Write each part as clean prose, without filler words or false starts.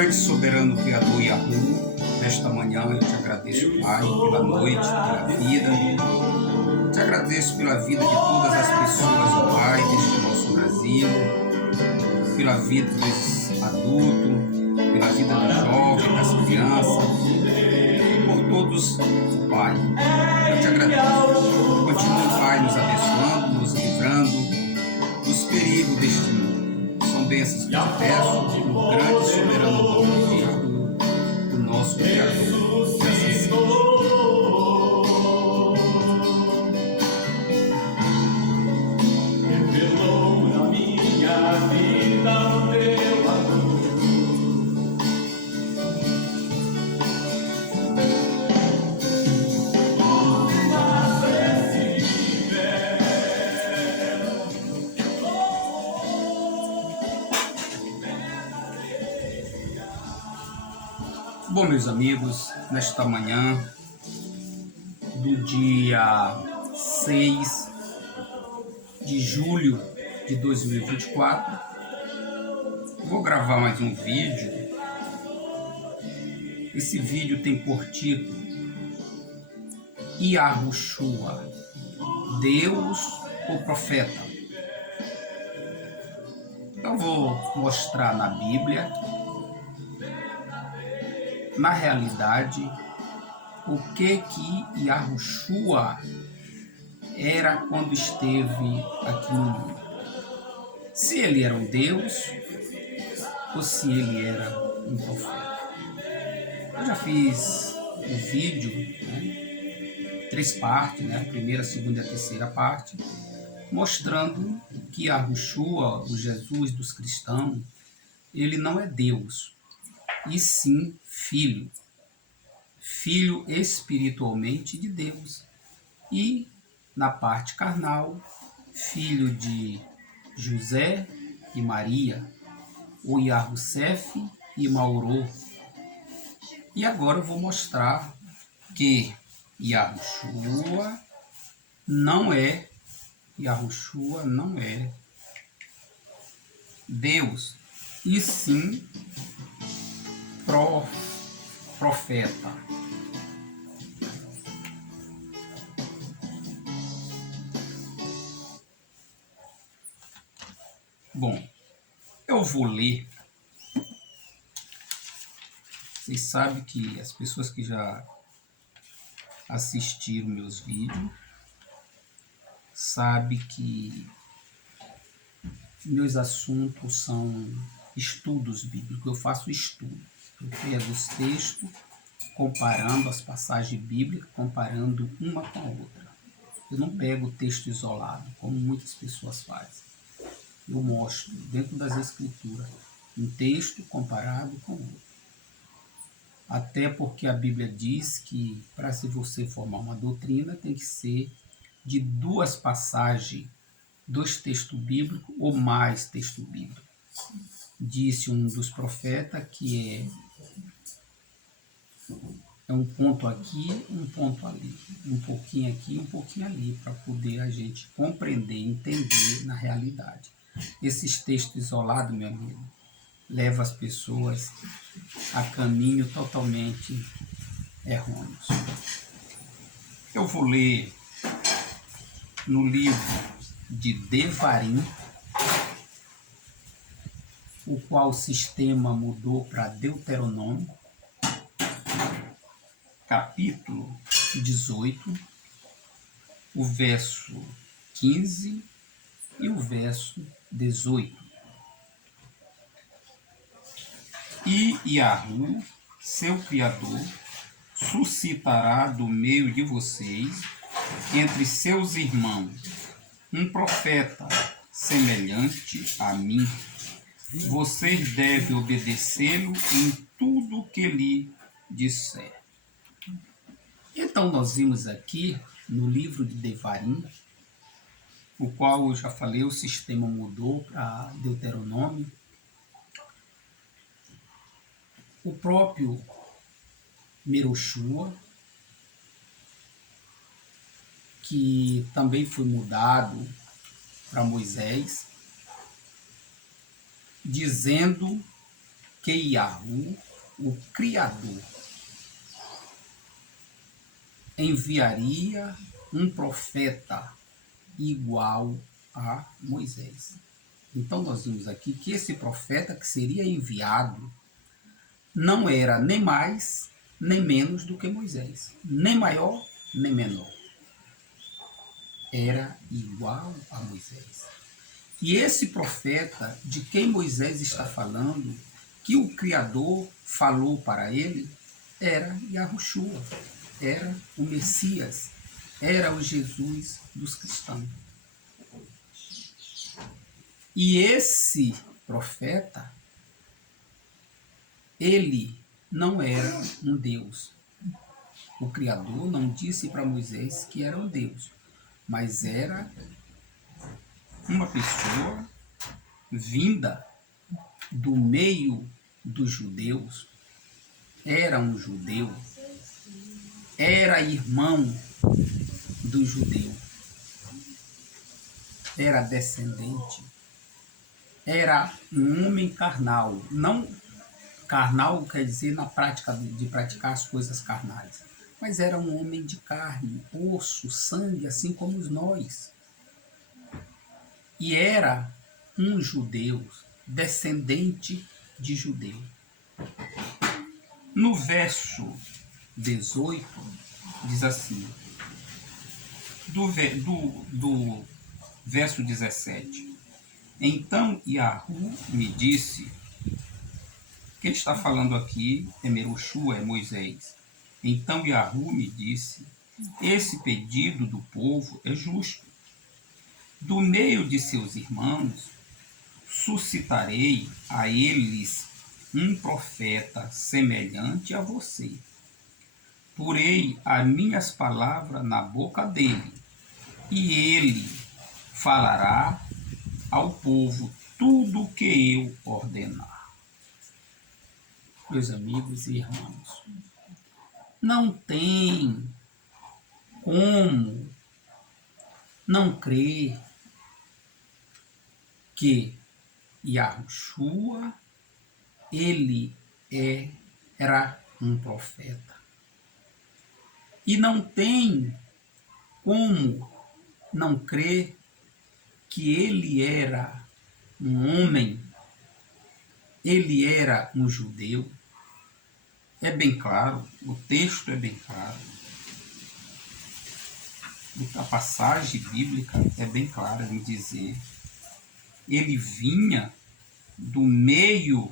Grande soberano Criador Yahu, nesta manhã eu te agradeço, Pai, pela noite, pela vida. Te agradeço pela vida de todas as pessoas, ó Pai, deste nosso Brasil, pela vida dos adultos, pela vida dos jovens, das crianças, por todos, Pai. Eu te agradeço. Continua, Pai, nos abençoando, nos livrando dos perigos deste mundo. São bênçãos que te peço, no grande e soberano nome do nosso Criador. Que assim seja. Bom, meus amigos, nesta manhã do dia 6 de julho de 2024, vou gravar mais um vídeo. Esse vídeo tem por título Yahushua, Deus ou Profeta? Eu vou mostrar na Bíblia, na realidade, o que Yahushua era quando esteve aqui no mundo. Se ele era um Deus ou se ele era um profeta. Eu já fiz um vídeo, né, 3 partes, né, a primeira, a segunda e a terceira parte, mostrando que Yahushua, o Jesus dos cristãos, ele não é Deus, e sim filho espiritualmente de Deus, e na parte carnal, filho de José e Maria, o Yahussef e Maurô. E agora eu vou mostrar que Yahushua não é Deus, e sim profeta. Bom, eu vou ler. Vocês sabem que as pessoas que já assistiram meus vídeos sabem que meus assuntos são estudos bíblicos. Eu faço estudo. Eu pego os textos, comparando as passagens bíblicas, comparando uma com a outra. Eu não pego o texto isolado, como muitas pessoas fazem. Eu mostro dentro das escrituras um texto comparado com outro. Até porque a Bíblia diz que para se você formar uma doutrina tem que ser de 2 passagens, 2 textos bíblicos ou mais texto bíblico. Disse um dos profetas que é um ponto aqui, um ponto ali, um pouquinho aqui, um pouquinho ali, para poder a gente compreender, entender na realidade. Esses textos isolados, meu amigo, levam as pessoas a caminho totalmente errôneos. Eu vou ler no livro de Devarim, o qual o sistema mudou para Deuteronômio, capítulo 18, o verso 15 e o verso 18. E Yahu, seu Criador, suscitará do meio de vocês, entre seus irmãos, um profeta semelhante a mim. Vocês devem obedecê-lo em tudo que lhe disser. Então nós vimos aqui no livro de Devarim, o qual eu já falei, o sistema mudou para Deuteronômio. O próprio Meroshua, que também foi mudado para Moisés, dizendo que Yahu, o Criador, enviaria um profeta igual a Moisés. Então nós vimos aqui que esse profeta que seria enviado não era nem mais nem menos do que Moisés, nem maior nem menor. Era igual a Moisés. E esse profeta de quem Moisés está falando, que o Criador falou para ele, era Yahushua, era o Messias, era o Jesus dos cristãos. E esse profeta, ele não era um Deus. O Criador não disse para Moisés que era um Deus, mas era uma pessoa vinda do meio dos judeus, era um judeu, era irmão do judeu, era descendente, era um homem carnal. Não carnal quer dizer na prática de praticar as coisas carnais, mas era um homem de carne, osso, sangue, assim como nós. E era um judeu, descendente de judeu. No verso 18, diz assim, do verso 17, então Yahu me disse, quem está falando aqui é Meroshua, é Moisés. Então Yahu me disse, esse pedido do povo é justo. Do meio de seus irmãos, suscitarei a eles um profeta semelhante a você. Porei as minhas palavras na boca dele, e ele falará ao povo tudo o que eu ordenar. Meus amigos e irmãos, não tem como não crer que Yahushua, ele era um profeta. E não tem como não crer que ele era um homem, ele era um judeu. É bem claro, o texto é bem claro. A passagem bíblica é bem clara em dizer, ele vinha do meio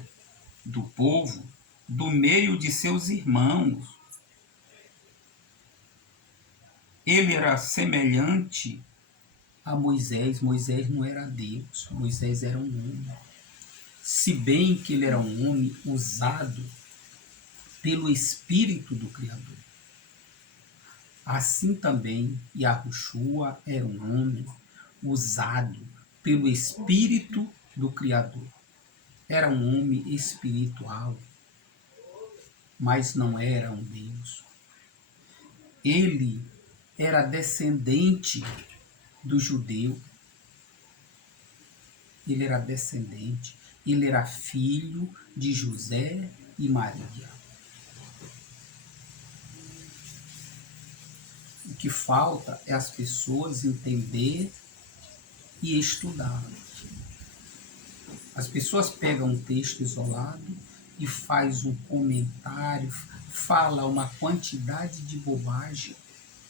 do povo, do meio de seus irmãos. Ele era semelhante a Moisés. Moisés não era Deus, Moisés era um homem. Se bem que ele era um homem usado pelo Espírito do Criador. Assim também Yahushua era um homem usado pelo Espírito do Criador. Era um homem espiritual, mas não era um Deus. Ele era descendente do judeu. Ele era descendente. Ele era filho de José e Maria. O que falta é as pessoas entender e estudar. As pessoas pegam um texto isolado e faz um comentário, fala uma quantidade de bobagem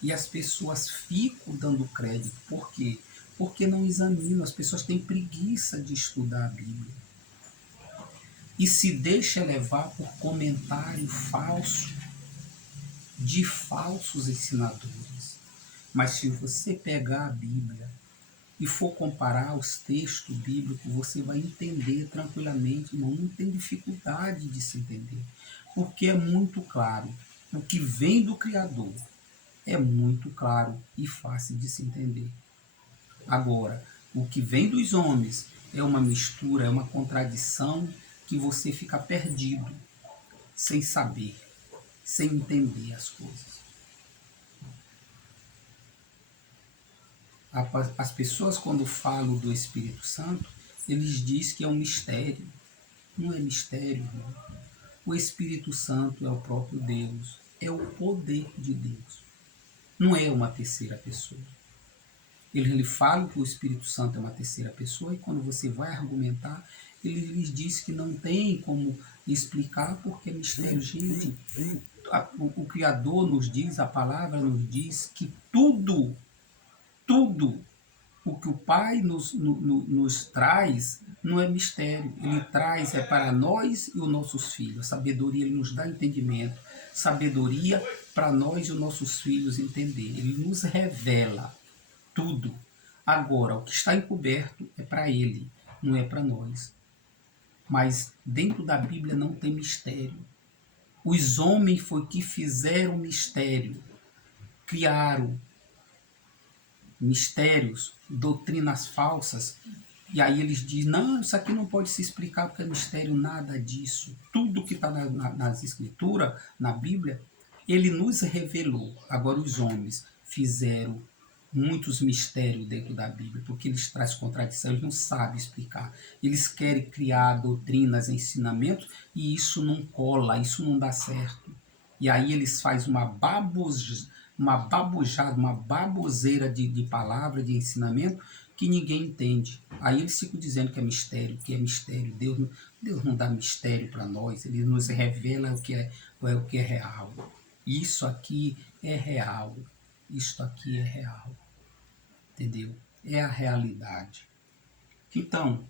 e as pessoas ficam dando crédito. Por quê? Porque não examinam. As pessoas têm preguiça de estudar a Bíblia e se deixa levar por comentário falso de falsos ensinadores. Mas se você pegar a Bíblia e for comparar os textos bíblicos, você vai entender tranquilamente, não tem dificuldade de se entender, porque é muito claro. O que vem do Criador é muito claro e fácil de se entender. Agora, o que vem dos homens é uma mistura, é uma contradição que você fica perdido, sem saber, sem entender as coisas. As pessoas, quando falam do Espírito Santo, eles dizem que é um mistério. Não é mistério, irmão. O Espírito Santo é o próprio Deus, é o poder de Deus. Não é uma terceira pessoa. Ele fala que o Espírito Santo é uma terceira pessoa e quando você vai argumentar, ele lhes diz que não tem como explicar porque é mistério. Gente, o Criador nos diz, a palavra nos diz que tudo o que o Pai nos traz não é mistério. Ele traz para nós e os nossos filhos. A sabedoria, ele nos dá entendimento. Sabedoria para nós e os nossos filhos entender. Ele nos revela tudo. Agora, o que está encoberto é para ele, não é para nós. Mas dentro da Bíblia não tem mistério. Os homens foi que fizeram mistério, criaram mistérios, doutrinas falsas, e aí eles dizem, não, isso aqui não pode se explicar porque é mistério, nada disso. Tudo que está nas escrituras, na Bíblia, ele nos revelou. Agora os homens fizeram muitos mistérios dentro da Bíblia, porque eles trazem contradição, eles não sabem explicar. Eles querem criar doutrinas, ensinamentos, e isso não cola, isso não dá certo. E aí eles fazem uma babujada, uma baboseira de palavra, de ensinamento, que ninguém entende. Aí eles ficam dizendo que é mistério, que é mistério. Deus não dá mistério para nós, ele nos revela o que é real. Isso aqui é real. Isto aqui é real. Entendeu? É a realidade. Então,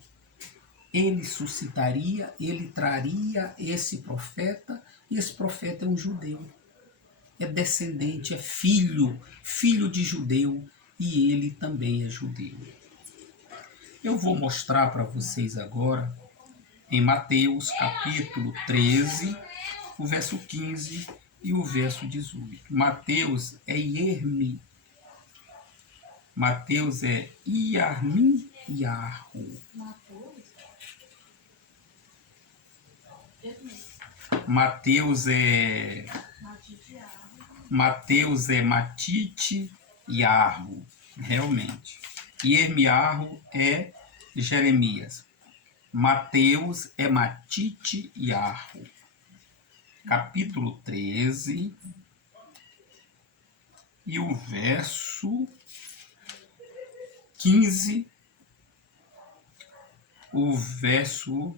ele suscitaria, ele traria esse profeta, e esse profeta é um judeu. É descendente, é filho de judeu, e ele também é judeu. Eu vou mostrar para vocês agora, em Mateus capítulo 13, o verso 15 e o verso 18. Mateus é Iarmiarro. Mateus é Matite e Arro, realmente. Iermiarro é Jeremias. Mateus é Matite e Arro. Capítulo 13 e o verso 15, o verso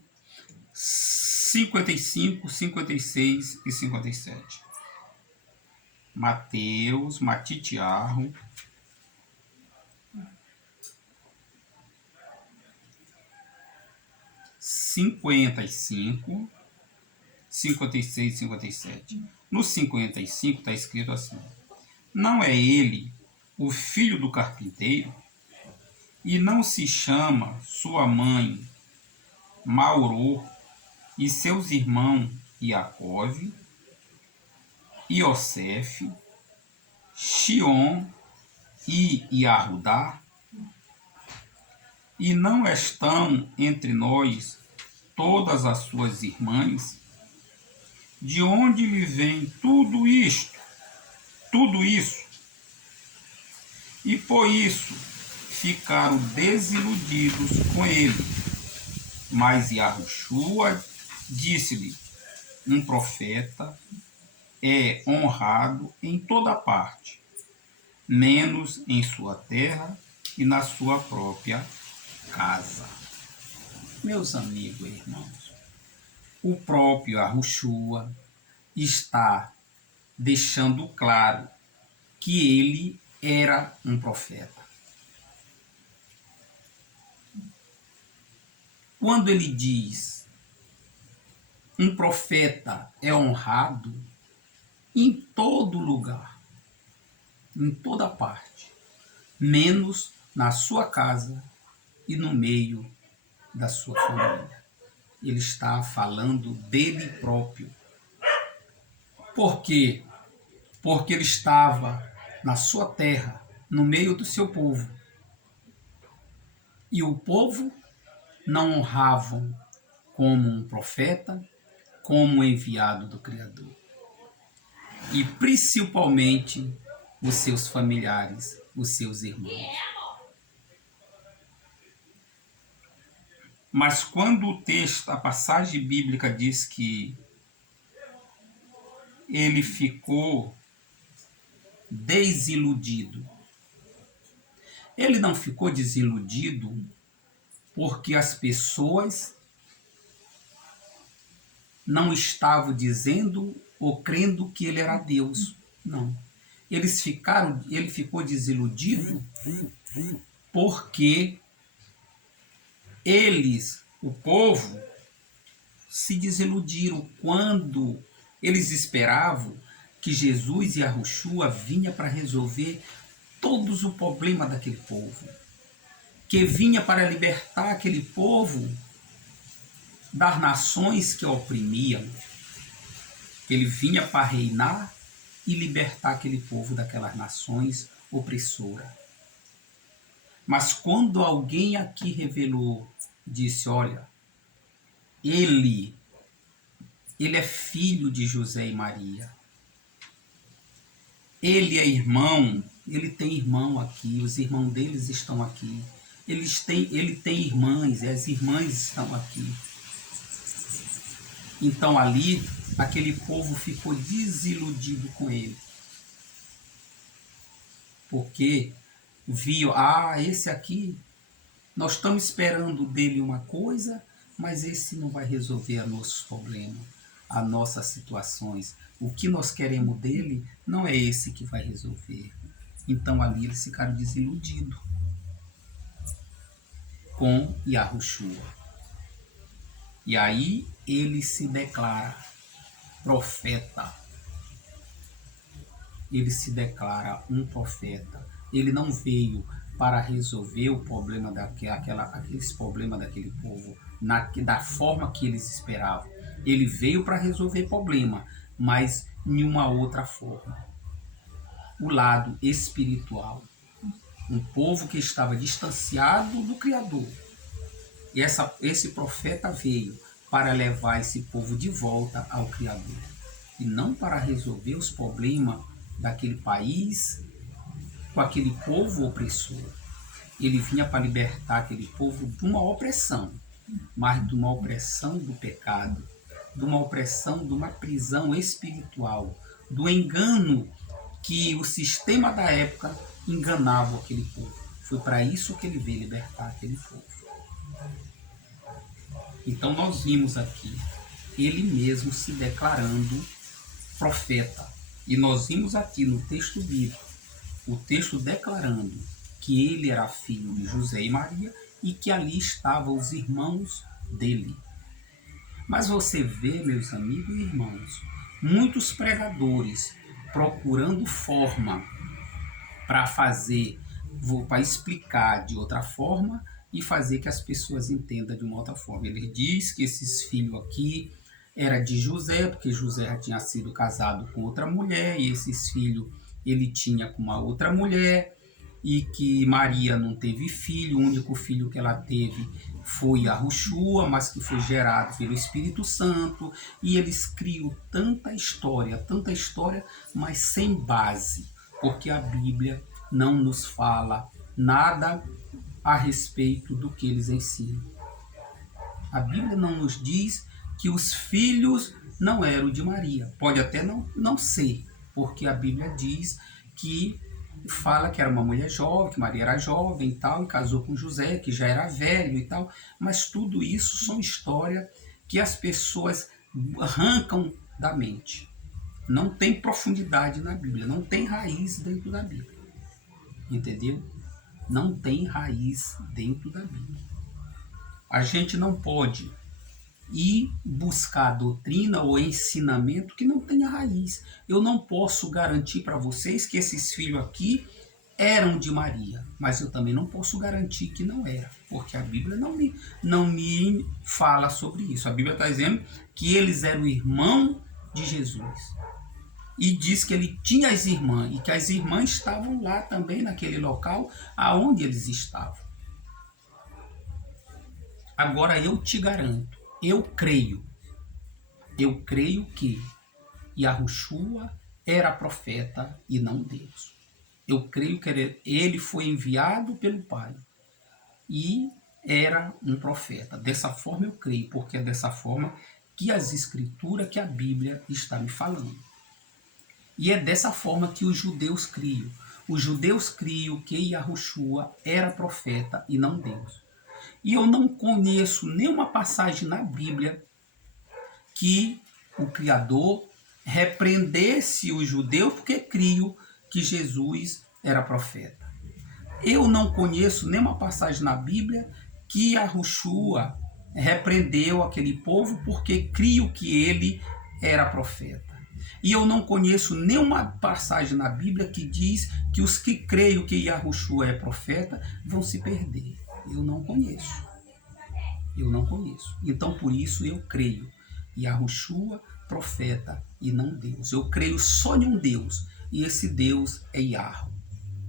55, 56 e 57. Mateus, Matitiarro, cinquenta e cinco, 56 e 57. No 55 está escrito assim: não é ele o filho do carpinteiro? E não se chama sua mãe Maurô e seus irmãos Iacove, Iosef, Xion e Iarudá? E não estão entre nós todas as suas irmãs? De onde lhe vem tudo isto? Tudo isso? E por isso ficaram desiludidos com ele. Mas Yahushua disse-lhe: um profeta é honrado em toda parte, menos em sua terra e na sua própria casa. Meus amigos e irmãos, o próprio Yahushua está deixando claro que ele era um profeta. Quando ele diz um profeta é honrado em todo lugar, em toda parte, menos na sua casa e no meio da sua família. Ele está falando dele próprio. Por quê? Porque ele estava na sua terra, no meio do seu povo. E o povo não honravam como um profeta, como enviado do Criador. E principalmente os seus familiares, os seus irmãos. Mas quando o texto, a passagem bíblica diz que ele ficou desiludido, ele não ficou desiludido porque as pessoas não estavam dizendo ou crendo que ele era Deus. Não. Ele ficou desiludido porque eles, o povo, se desiludiram quando eles esperavam que Jesus e Yahushua vinha para resolver todos os problemas daquele povo, que vinha para libertar aquele povo das nações que o oprimiam. Ele vinha para reinar e libertar aquele povo daquelas nações opressoras. Mas quando alguém aqui revelou, disse, olha, ele é filho de José e Maria. Ele é irmão, ele tem irmão aqui, os irmãos deles estão aqui. Ele tem irmãs, e as irmãs estão aqui. Então ali, aquele povo ficou desiludido com ele. Porque viu, esse aqui, nós estamos esperando dele uma coisa, mas esse não vai resolver os nossos problemas, as nossas situações. O que nós queremos dele não é esse que vai resolver. Então ali eles ficaram desiludidos com Yahushua. E aí ele se declara profeta. Ele se declara um profeta. Ele não veio para resolver o problema aqueles problemas daquele povo da forma que eles esperavam. Ele veio para resolver problema, mas em uma outra forma. O lado espiritual. Um povo que estava distanciado do Criador. E esse profeta veio para levar esse povo de volta ao Criador. E não para resolver os problemas daquele país com aquele povo opressor. Ele vinha para libertar aquele povo de uma opressão, mas de uma opressão do pecado, de uma opressão, de uma prisão espiritual, do engano que o sistema da época enganava aquele povo. Foi para isso que ele veio libertar aquele povo. Então nós vimos aqui ele mesmo se declarando profeta. E nós vimos aqui no texto bíblico, o texto declarando que ele era filho de José e Maria e que ali estavam os irmãos dele. Mas você vê, meus amigos e irmãos, muitos pregadores procurando forma para para explicar de outra forma e fazer que as pessoas entendam de uma outra forma. Ele diz que esses filhos aqui era de José, porque José já tinha sido casado com outra mulher, e esses filhos ele tinha com uma outra mulher, e que Maria não teve filho, o único filho que ela teve foi Yahushua, mas que foi gerado pelo Espírito Santo, e eles criam tanta história, mas sem base, porque a Bíblia não nos fala nada a respeito do que eles ensinam. A Bíblia não nos diz que os filhos não eram de Maria. Pode até não ser, porque a Bíblia diz que fala que era uma mulher jovem, que Maria era jovem e tal, e casou com José, que já era velho e tal, mas tudo isso são histórias que as pessoas arrancam da mente. Não tem profundidade na Bíblia, não tem raiz dentro da Bíblia. Entendeu? Não tem raiz dentro da Bíblia. A gente não pode ir buscar doutrina ou ensinamento que não tenha raiz. Eu não posso garantir para vocês que esses filhos aqui eram de Maria, mas eu também não posso garantir que não era, porque a Bíblia não me fala sobre isso. A Bíblia está dizendo que eles eram irmãos de Jesus. E diz que ele tinha as irmãs, e que as irmãs estavam lá também naquele local aonde eles estavam. Agora eu te garanto, eu creio que Yahushua era profeta e não Deus. Eu creio que ele foi enviado pelo Pai. E era um profeta. Dessa forma eu creio, porque é dessa forma que as escrituras, que a Bíblia está me falando. E é dessa forma que os judeus criam. Os judeus criam que Yahushua era profeta e não Deus. E eu não conheço nenhuma passagem na Bíblia que o Criador repreendesse os judeus porque criam que Jesus era profeta. Eu não conheço nenhuma passagem na Bíblia que Yahushua repreendeu aquele povo porque criam que ele era profeta. E eu não conheço nenhuma passagem na Bíblia que diz que os que creem que Yahushua é profeta vão se perder. Eu não conheço. Eu não conheço. Então, por isso, eu creio. Yahushua, profeta e não Deus. Eu creio só em um Deus. E esse Deus é Yahweh.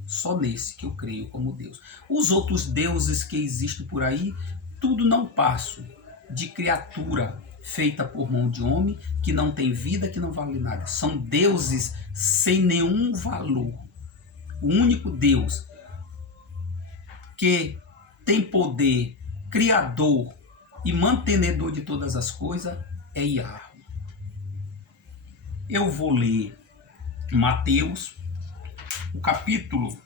Só nesse que eu creio como Deus. Os outros deuses que existem por aí, tudo não passo de criatura feita por mão de homem, que não tem vida, que não vale nada. São deuses sem nenhum valor. O único Deus que tem poder, criador e mantenedor de todas as coisas é Yahweh. Eu vou ler Mateus, o capítulo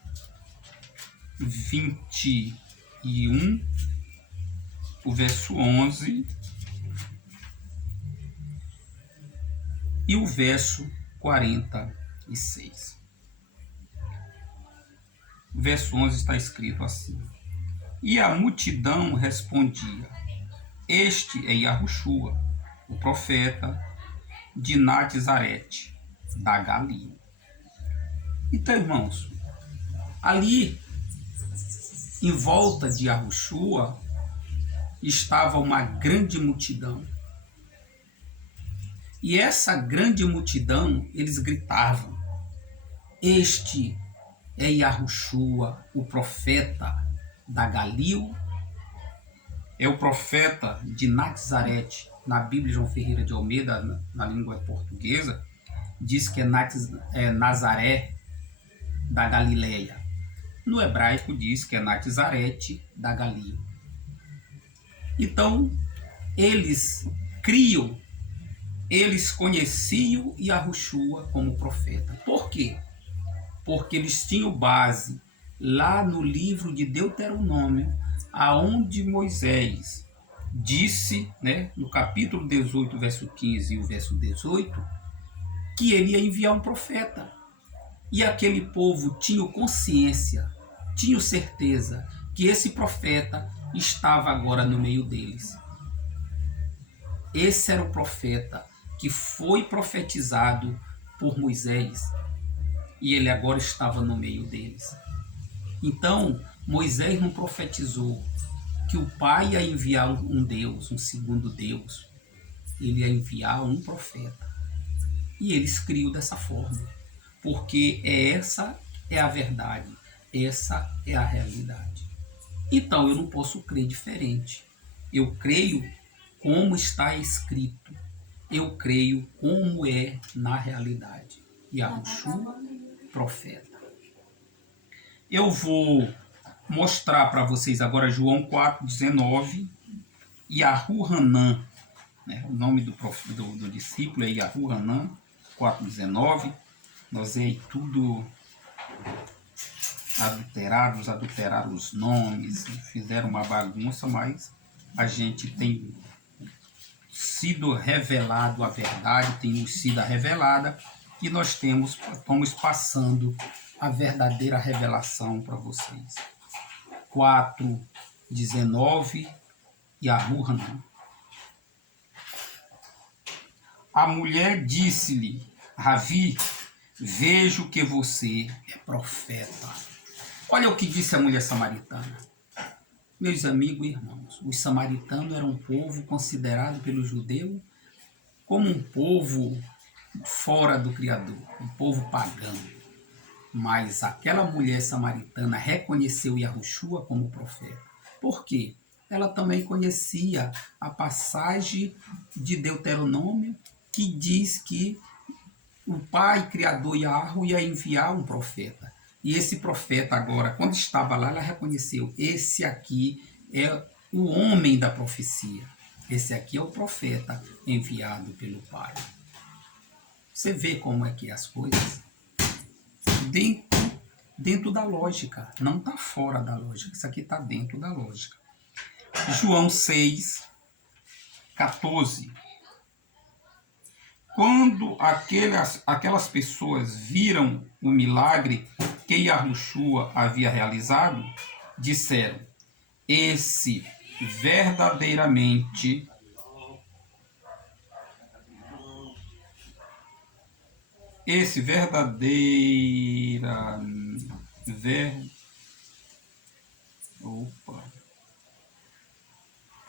21, o verso 11 e o verso 46. O verso 11 está escrito assim: E a multidão respondia: Este é Yahushua, o profeta de Nazarete, da Galileia. Então, irmãos, ali em volta de Yahushua estava uma grande multidão. E essa grande multidão, eles gritavam: Este é Yahushua, o profeta da Galileia, é o profeta de Nazarete. Na Bíblia, João Ferreira de Almeida, na língua portuguesa, diz que é Nazaré da Galileia. No hebraico diz que é Nazarete da Galileia. Então, eles criam, eles conheciam Yahushua como profeta. Por quê? Porque eles tinham base lá no livro de Deuteronômio, aonde Moisés disse, né, no capítulo 18, verso 15 e o verso 18, que ele ia enviar um profeta. E aquele povo tinha consciência, tinha certeza que esse profeta estava agora no meio deles. Esse era o profeta que foi profetizado por Moisés e ele agora estava no meio deles. Então, Moisés não profetizou que o Pai ia enviar um Deus, um segundo Deus. Ele ia enviar um profeta. E eles criam dessa forma, porque essa é a verdade, essa é a realidade. Então, eu não posso crer diferente. Eu creio como está escrito. Eu creio como é na realidade. Yahushua, profeta. Eu vou mostrar para vocês agora João 4,19, Yahu-Hanan, né? O nome do discípulo é Yahu-Hanan, 4,19. Nós aí tudo adulteraram os nomes, fizeram uma bagunça, mas a gente tem sido revelado a verdade, tem sido revelada, e nós estamos passando a verdadeira revelação para vocês. 4,19, Yahu-Hanan. A mulher disse-lhe: Ravi, vejo que você é profeta. Olha o que disse a mulher samaritana. Meus amigos e irmãos, os samaritanos eram um povo considerado pelo judeu como um povo fora do Criador, um povo pagão. Mas aquela mulher samaritana reconheceu Yahushua como profeta. Por quê? Ela também conhecia a passagem de Deuteronômio que diz que o Pai Criador Yahweh ia enviar um profeta. E esse profeta agora, quando estava lá, ela reconheceu: esse aqui é o homem da profecia. Esse aqui é o profeta enviado pelo Pai. Você vê como é que é as coisas? Dentro da lógica, não está fora da lógica. Isso aqui está dentro da lógica. João 6, 14. Quando aquelas pessoas viram o milagre que Yahushua havia realizado, disseram: esse verdadeiramente Opa,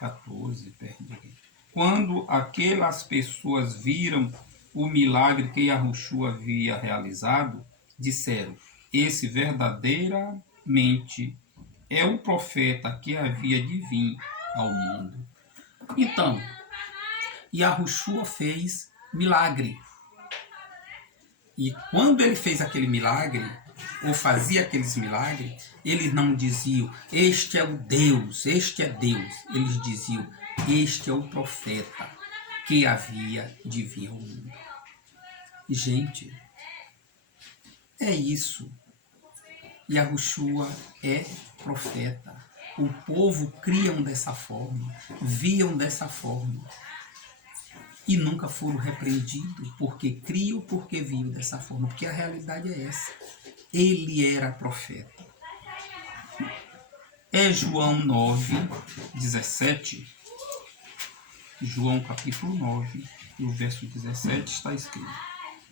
14, perdi. Quando aquelas pessoas viram o milagre que Yahushua havia realizado, disseram: esse verdadeiramente é o profeta que havia de vir ao mundo. Então, Yahushua fez milagre. E quando ele fez aquele milagre, ou fazia aqueles milagres, eles não diziam: este é o Deus, este é Deus. Eles diziam: este é o profeta que havia de vir ao mundo. Gente, é isso. Yahushua é profeta. O povo criam dessa forma, viam dessa forma. E nunca foram repreendidos porque criam, porque viam dessa forma. Porque a realidade é essa. Ele era profeta. É João 9, 17. João capítulo 9, no verso 17 está escrito: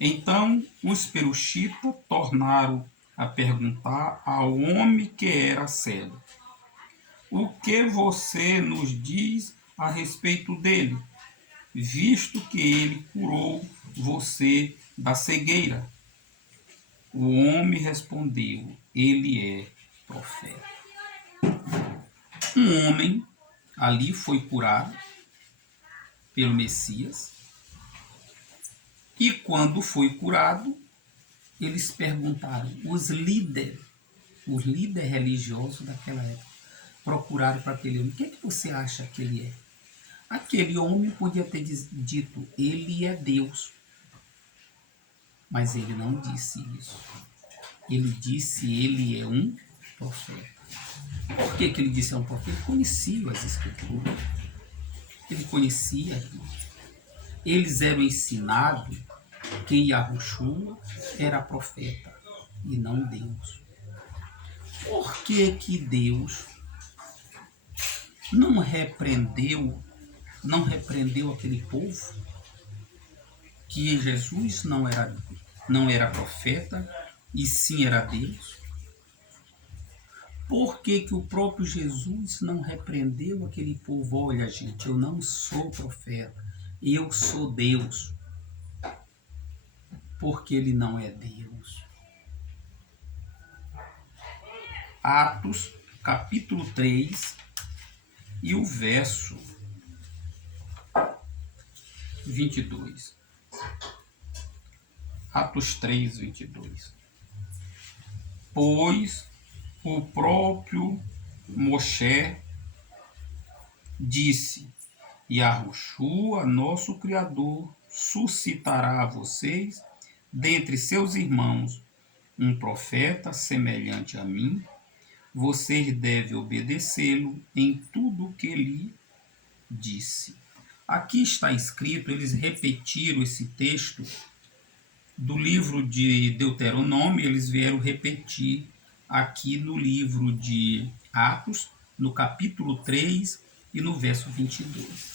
então os peruxitas tornaram a perguntar ao homem que era cego: o que você nos diz a respeito dele, visto que ele curou você da cegueira? O homem respondeu: ele é profeta. Um homem ali foi curado pelo Messias, e quando foi curado, eles perguntaram, os líderes religiosos daquela época, procuraram para aquele homem: o que você acha que ele é? Aquele homem podia ter dito: ele é Deus. Mas ele não disse isso. Ele disse: ele é um profeta. Por que ele disse é um profeta? Ele conhecia as Escrituras. Ele conhecia isso. Eles eram ensinados que Yahushua era profeta e não Deus. Por que Deus não repreendeu aquele povo? Que Jesus não era profeta e sim era Deus? Por que o próprio Jesus não repreendeu aquele povo? Olha, gente, eu não sou profeta, eu sou Deus. Porque ele não é Deus. Atos, capítulo 3, e o verso 22. Atos 3, 22. Pois o próprio Moshe disse: Yahushua, nosso Criador, suscitará a vocês, dentre seus irmãos, um profeta semelhante a mim. Vocês devem obedecê-lo em tudo o que lhe disse. Aqui está escrito, eles repetiram esse texto do livro de Deuteronômio, eles vieram repetir aqui no livro de Atos, no capítulo 3 e no verso 22.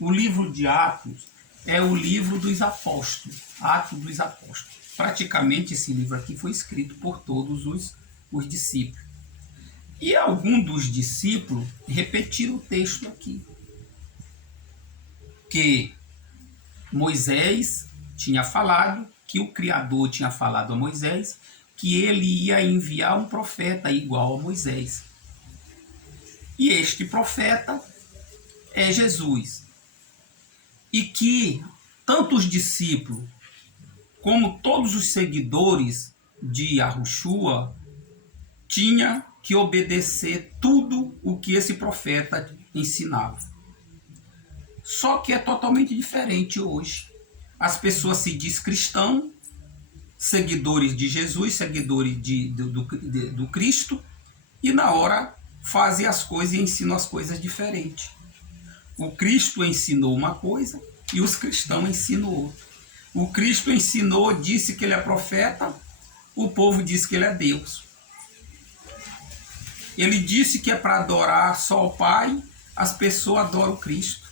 O livro de Atos é o livro dos apóstolos, Atos dos Apóstolos. Praticamente esse livro aqui foi escrito por todos os discípulos. E alguns dos discípulos repetiram o texto aqui. Que Moisés tinha falado, que o Criador tinha falado a Moisés, que ele ia enviar um profeta igual a Moisés. E este profeta é Jesus. E que tanto os discípulos como todos os seguidores de Yahushua tinha que obedecer tudo o que esse profeta ensinava. Só que é totalmente diferente hoje. As pessoas se dizem cristão, seguidores de Jesus, seguidores do Cristo, e na hora fazem as coisas e ensinam as coisas diferentes. O Cristo ensinou uma coisa e os cristãos ensinam outra. O Cristo ensinou, disse que ele é profeta, o povo diz que ele é Deus. Ele disse que é para adorar só o Pai, as pessoas adoram o Cristo.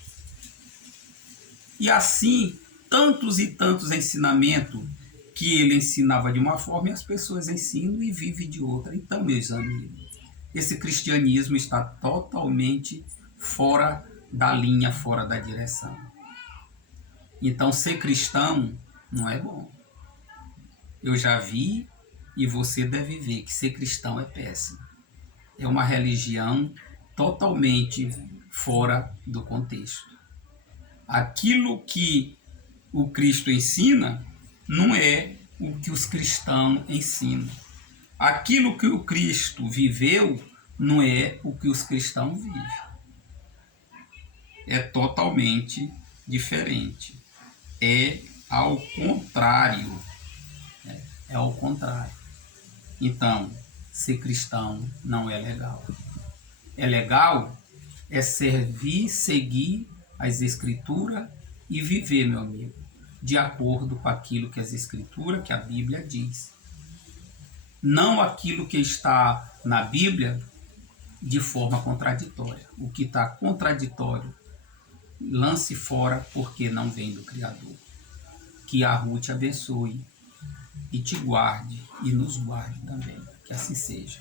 E assim, tantos e tantos ensinamentos que ele ensinava de uma forma e as pessoas ensinam e vivem de outra. Então, meus amigos, esse cristianismo está totalmente fora da linha, fora da direção. Então, ser cristão não é bom. Eu já vi e você deve ver que ser cristão é péssimo. É uma religião totalmente fora do contexto. Aquilo que o Cristo ensina não é o que os cristãos ensinam. Aquilo que o Cristo viveu não é o que os cristãos vivem. É totalmente diferente. É ao contrário. É ao contrário. Então, ser cristão não é legal. É legal é servir, seguir as Escrituras e viver, meu amigo, de acordo com aquilo que as Escrituras, que a Bíblia diz. Não aquilo que está na Bíblia de forma contraditória. O que está contraditório, lance fora, porque não vem do Criador. Que a Ruth te abençoe e te guarde e nos guarde também. Que assim seja.